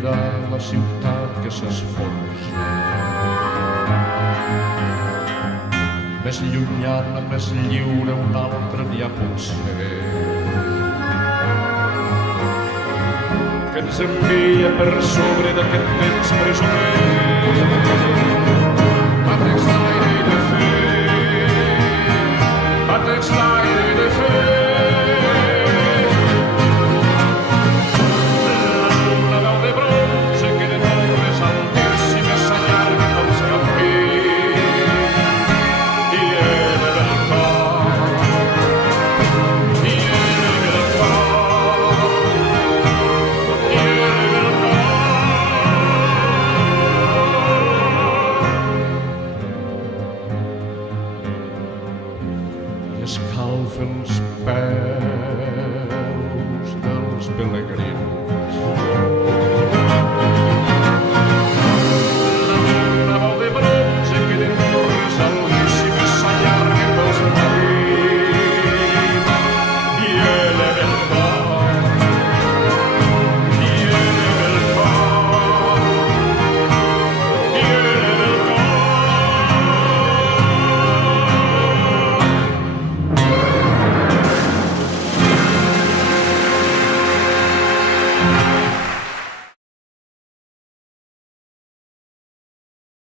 vida, la ciutat que s'esfonsa. Més llunyana, més lliure, un altre dia potser, que ens envia per sobre d'aquest temps presoner. Batex l'aire de fer, batex l'aire de fer. Escalfen els peus dels pelegrins.